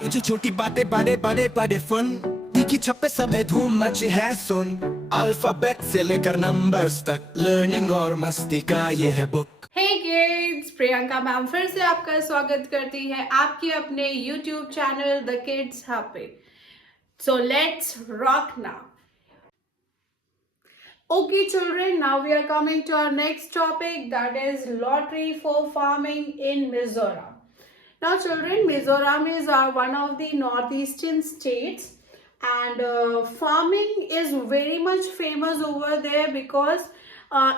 कुछ छोटी बातें बड़े बड़े बड़े फन की छप्पे सब है धूम मची है सुन अल्फाबेट से लेकर नंबर्स तक लर्निंग और मस्ती का ये है book. Hey kids, Priyanka ma'am फिर से आपका स्वागत करती है आपके अपने YouTube channel the kids hub पे। So let's rock now. Okay children, now we are coming to our next topic, that is lottery for farming in Mizoram. Now children, Mizoram is one of the northeastern states and farming is very much famous over there because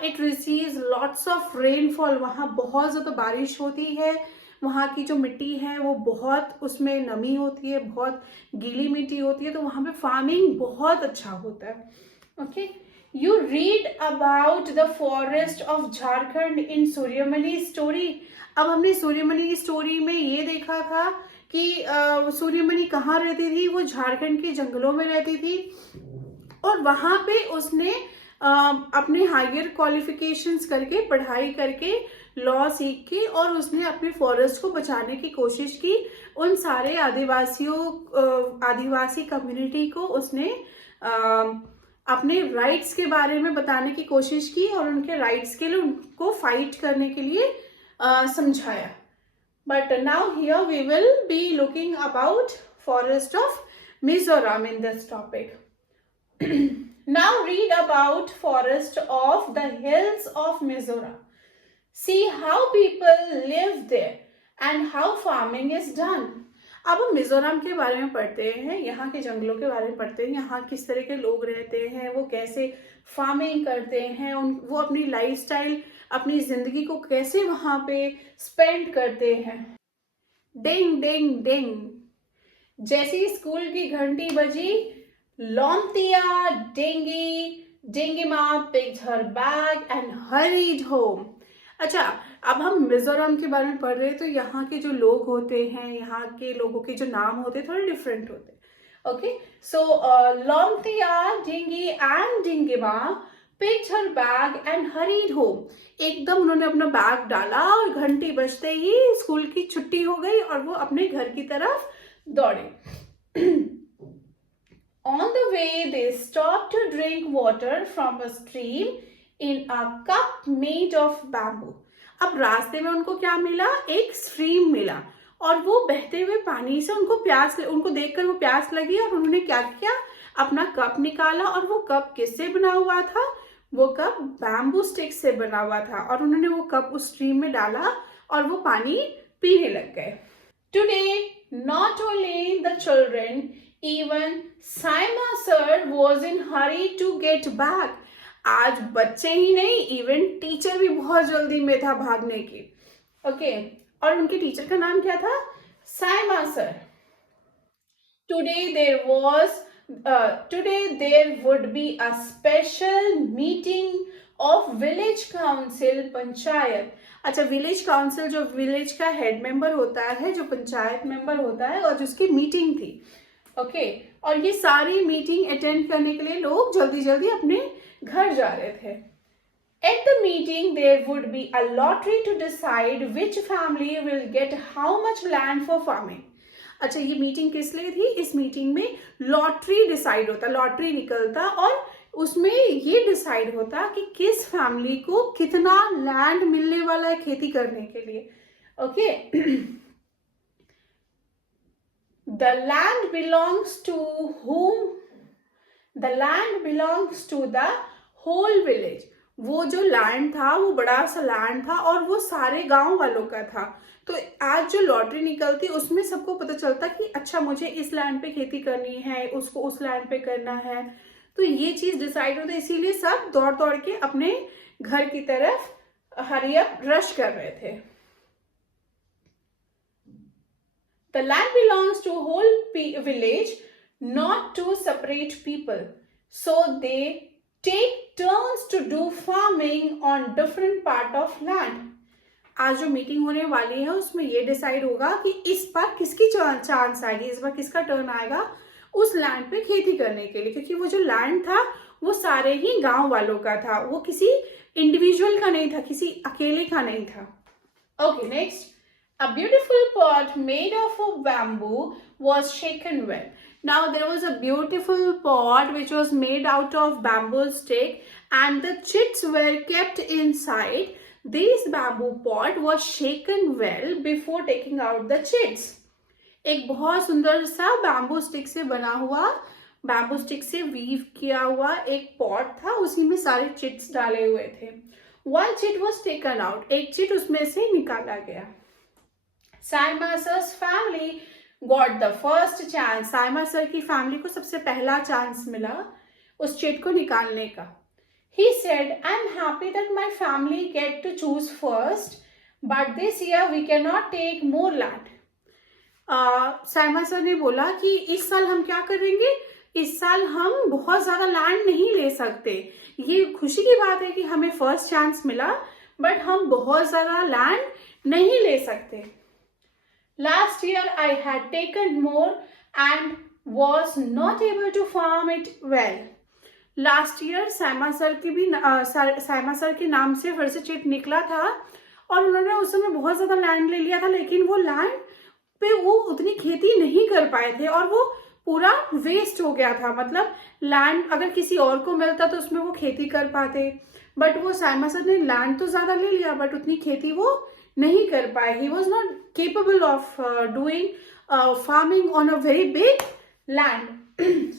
it receives lots of rainfall. वहाँ बहुत ज़्यादा बारिश होती है, वहाँ की जो मिट्टी है वो बहुत उसमें नमी होती है, बहुत गीली मिट्टी होती है, तो वहाँ पे फार्मिंग बहुत अच्छा होता है. Okay, you read about the forest of Jharkhand in Suryamani story. अब हमने सूर्यमणि की स्टोरी में ये देखा था कि सूर्यमणि कहाँ रहती थी, वो झारखंड के जंगलों में रहती थी और वहाँ पे उसने अपने हायर क्वालिफिकेशंस करके पढ़ाई करके लॉ सीख के और उसने अपने फॉरेस्ट को बचाने की कोशिश की. उन सारे आदिवासी कम्युनिटी को उसने अपने राइट्स के बारे में बताने की कोशिश की और उनके राइट्स के लिए उनको फाइट करने के लिए समझाया. But now here we will be looking about forest of Mizoram in this topic. Now read about forest of the hills of Mizoram. See how people live there and how farming is done. अब हम मिजोरम के बारे में पढ़ते हैं, यहाँ के जंगलों के बारे में पढ़ते हैं, यहाँ किस तरह के लोग रहते हैं, वो कैसे फार्मिंग करते हैं, वो अपनी लाइफस्टाइल, अपनी जिंदगी को कैसे वहाँ पे स्पेंड करते हैं. डिंग डिंग डिंग, जैसी स्कूल की घंटी बजी, Lontia Dingima picked her bag and hurried home. अच्छा, अब हम मिजोरम के बारे में पढ़ रहे हैं तो यहाँ के जो लोग होते हैं, यहाँ के लोगों के जो नाम होते हैं थोड़े डिफरेंट होते हैं. Okay, so Lontia Dingy and Dingima picked her bag and hurried home. एकदम उन्होंने अपना बैग डाला और घंटी बजते ही स्कूल की छुट्टी हो गई और वो अपने घर की तरफ दौड़े. On the way, they stopped to drink water from a stream in a cup made of bamboo. अब रास्ते में उनको क्या मिला? एक स्ट्रीम मिला और वो बहते हुए पानी से उनको देखकर वो प्यास लगी और उन्होंने क्या किया? अपना कप निकाला और वो कप किससे बना हुआ था? वो कप बैम्बू स्टिक से बना हुआ था और उन्होंने वो कप उस स्ट्रीम में डाला और वो पानी पीने लग गए. Today, not only the children, even Saima sir was in hurry to get back. आज बच्चे ही नहीं, इवन टीचर भी बहुत जल्दी में था भागने की. ओके, और उनके टीचर का नाम क्या था? Saima sir. Today there would be a special meeting of village council panchayat. अच्छा, विलेज काउंसिल जो विलेज का हेड मेंबर होता है, जो पंचायत मेंबर होता है और जिसकी मीटिंग थी. ओके, और ये सारी मीटिंग अटेंड करने के लिए लोग जल्दी जल्दी अपने घर जा रहे थे. At the meeting there would be a lottery to decide which family will get how much land for farming. अच्छा, ये मीटिंग किस लिए थी? इस मीटिंग में लॉटरी डिसाइड होता, लॉटरी निकलता और उसमें ये डिसाइड होता कि किस फैमिली को कितना लैंड मिलने वाला है खेती करने के लिए. Okay, The land belongs to whom? The land belongs to the whole village. वो जो लैंड था वो बड़ा सा लैंड था और वो सारे गांव वालों का था. तो आज जो लॉटरी निकलती उसमें सबको पता चलता कि अच्छा, मुझे इस लैंड पे खेती करनी है, उसको उस लैंड पे करना है. तो ये चीज डिसाइड होता, इसीलिए सब दौड़ दौड़ के अपने घर की तरफ हरी अप रश कर रहे थे. The land belongs to whole village, not to separate people. So they take turns to do farming on different part of land. आज जो मीटिंग होने वाली है उसमें ये डिसाइड होगा कि इस बार किसकी चांस आएगी, इस बार किसका टर्न आएगा उस लैंड पे खेती करने के लिए, क्योंकि वो जो लैंड था वो सारे ही गांव वालों का था, वो किसी इंडिविजुअल का नहीं था, किसी अकेले का नहीं था. Okay, next. A beautiful pot made of bamboo was shaken well. Now there was a beautiful pot which was made out of bamboo stick and the chits were kept inside. This bamboo pot was shaken well before taking out the chits. एक बहुत सुंदर सा bamboo stick से बना हुआ, bamboo stick से weave किया हुआ एक पॉट था, उसी में सारे चिट्स डाले हुए थे. One chit was taken out. एक चिट उसमें से निकाला गया. साइमा सर's family got the first chance. Saima sir की फैमिली को सबसे पहला चांस मिला उस चिट को निकालने का. He said, I'm happy that my family get to choose first, but this year we cannot take more land. Saima sir ने बोला कि इस साल हम क्या करेंगे, इस साल हम बहुत ज्यादा लैंड नहीं ले सकते. ये खुशी की बात है कि हमें फर्स्ट चांस मिला, बट हम बहुत ज्यादा लैंड नहीं ले सकते. Last year I had taken more and was not able to farm it well. Last year Saima sir की भी साइमा सर के नाम से फिर से चिट निकला था और उन्होंने उस समय बहुत ज्यादा लैंड ले लिया था, लेकिन वो लैंड पे वो उतनी खेती नहीं कर पाए थे और वो पूरा वेस्ट हो गया था. मतलब लैंड अगर किसी और को मिलता तो उसमें वो खेती कर पाते, बट वो साइमा सर ने लैंड तो ज्यादा ले लिया बट उतनी खेती वो नहीं कर पाए. He was not capable of doing farming on a very big land.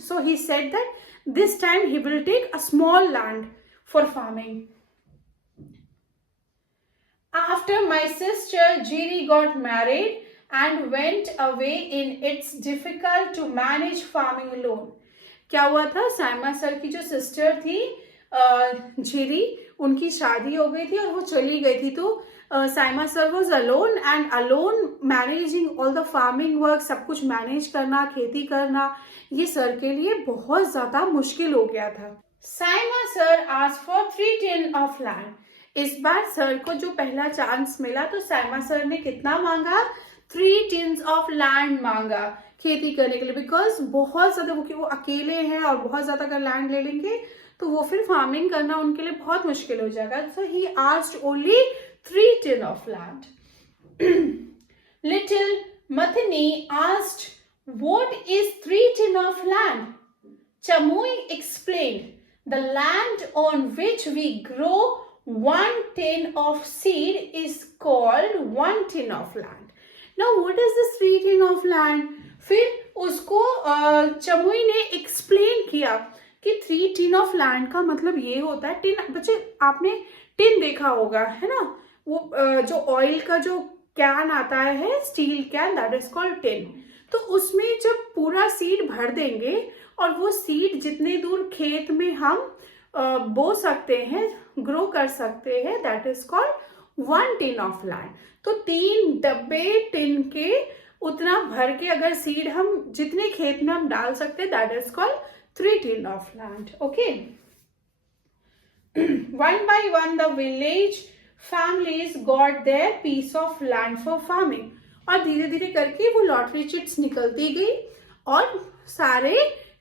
So he said that this time he will take a small land for farming. After my sister Jiri got married and went away in, it's difficult to manage farming alone. क्या हुआ था, Saima sir की जो sister थी जीरी, उनकी शादी हो गई थी और वो चली गई थी. तो Saima sir was alone and alone managing all the farming work. सब कुछ मैनेज करना, खेती करना, ये सर के लिए बहुत ज्यादा मुश्किल हो गया था. Saima sir asked for 3 tin of land. इस बार सर को जो पहला चांस मिला तो साइमा सर ने कितना मांगा, 3 tins ऑफ लैंड मांगा खेती करने के लिए. बिकॉज बहुत ज्यादा वो अकेले हैं और बहुत ज्यादा अगर लैंड ले लेंगे तो वो फिर फार्मिंग करना उनके लिए बहुत मुश्किल हो जाएगा. So he asked only 3 tin of land. Little Mathini asked, what is 3 tin of land? Chamui explained, the land on which we grow 1 tin of seed is called 1 tin of land. Now what is this 3 tin of land? फिर उसको चमुई ने explain किया कि 3 tin of land का मतलब ये होता है. टिन, बच्चे आपने टिन देखा होगा है ना, वो जो ऑयल का जो कैन आता है, steel can, that is called tin. तो उसमें जब पूरा सीड भर देंगे और वो सीड जितने दूर खेत में हम बो सकते हैं, ग्रो कर सकते हैं, that is called 1 tin of land. तो 3 डब्बे टिन के उतना भर के अगर सीड हम जितने खेत में हम डाल सकते हैं, that is called 3 tin of land. Okay. One by one the village families got their piece of land for farming. और धीरे धीरे करके वो लॉटरी चिट्स निकलती गई और सारे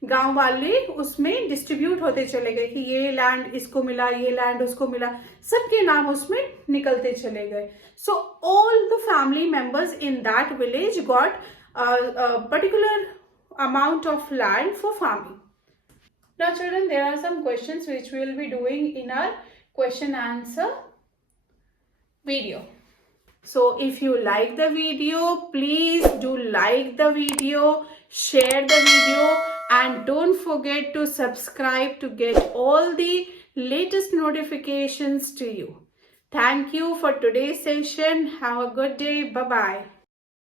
गांव वाले उसमें डिस्ट्रीब्यूट होते चले गए कि ये लैंड इसको मिला, ये लैंड उसको मिला, सबके नाम उसमें निकलते चले गए. So all the family members in that village got particular amount of land for farming. Now children, there are some questions which we will be doing in our question answer video. So if you like the video, please do like the video, share the video, and don't forget to subscribe to get all the latest notifications to you. Thank you for today's session. Have a good day. Bye bye.